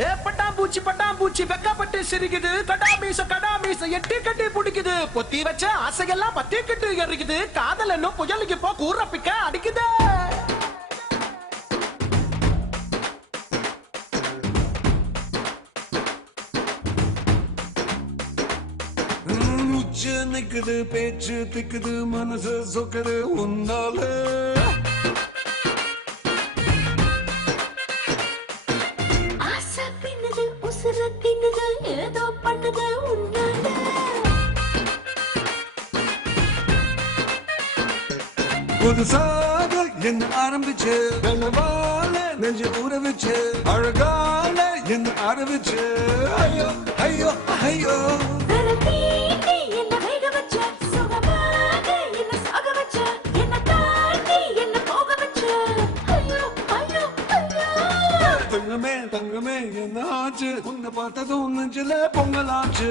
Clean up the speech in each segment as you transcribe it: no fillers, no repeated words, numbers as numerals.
ஏ பட்டாம்பூச்சி வெக்கப்பட்டு சிரிக்குது. கடா மீச எட்டி கட்டி பிடிக்குது. பொத்தி வச்ச ஆசையெல்லாம் பத்தி கிட்டு எறிக்குது. காதல் என்னும் புயலுக்கு போ கூற பிக்க அடிக்குது. நிக்குது பேச்சு திக்குது மனசு சொக்குது உன்னால ஏதோ பண்ணுது உன்னால புதுசாக என்ன ஆரம்பிச்சு கனவால நெஞ்சு ஊற வச்சு அழகால என்ன ஆரம்பிச்சு ஐயோ ஐயோ ஐயோ தங்கமே தங்கமே என்ன ஆச்சு உன்னை பார்த்ததும் நெஞ்சில பொங்கலாச்சு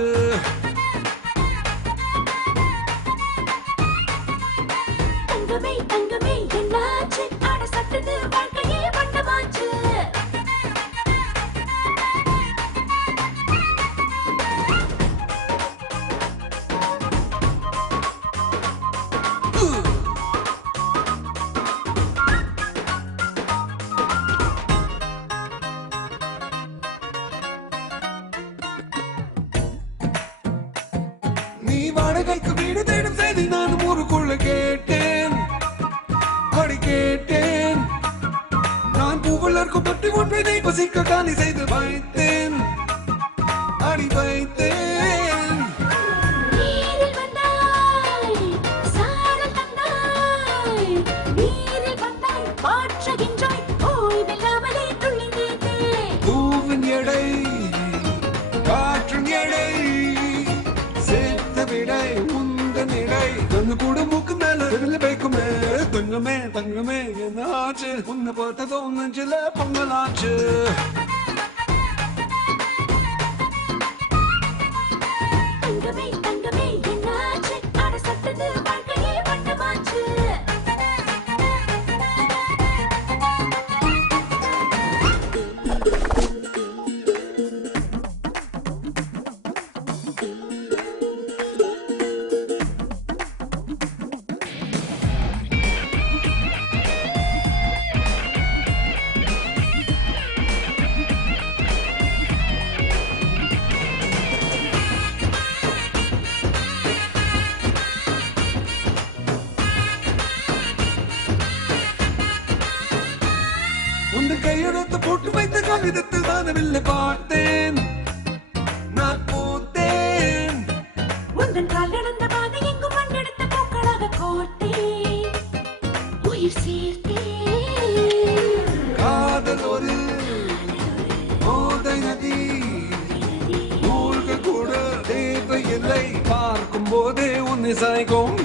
தங்கமே தங்கமே என்னாச்சு ஆட சட்டுது வாழ்க்கையே வட்டமாச்சு வாடகைக்கு வீடு தேடும் செய்தி நானும் ஊருக்குள்ள கேட்டேன் அடி கேட்டேன் நான் பூவலர்க்கும் பட்டி ஒன்றை பசிக்க காணி செய்து வைத்தேன் அடி வைத்தேன் பூவின் எடை காற்றின் எடை விடை உந்தன் இடை தங்க கூட மூக்கு மேல விரல வைக்குமே தங்கமே தங்கமே என்ன ஆச்சு உன்னை பார்த்ததோ நெஞ்சில பொங்கலாச்சு தங்கமே தங்கமே என்னாச்சு ஆட சட்டது வாழ்க்கையே வட்டமாச்சு உன் கையெழுத்து போட்டு வைத்த காகிதத்தில் தானவில்லை பார்த்தேன் நான் போத்தேன் உந்தன் கால் நடந்த பாதை எங்கும் மண்ணெடுத்த பூக்களாக கோர்த்தேன் உயிர் சேர்த்தேன் காதல் ஒரு போதை நதி மூழ்க கூட தேவையில்லை பார்க்கும் போதே உன்னை சாய்க்கும்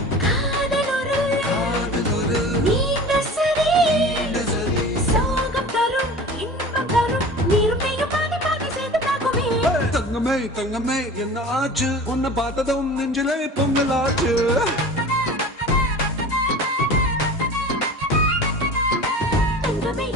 தங்கமே தங்கமே என்ன ஆச்சு உன்னை பார்த்ததும் நெஞ்சிலே பொங்கலாச்சு தங்கமே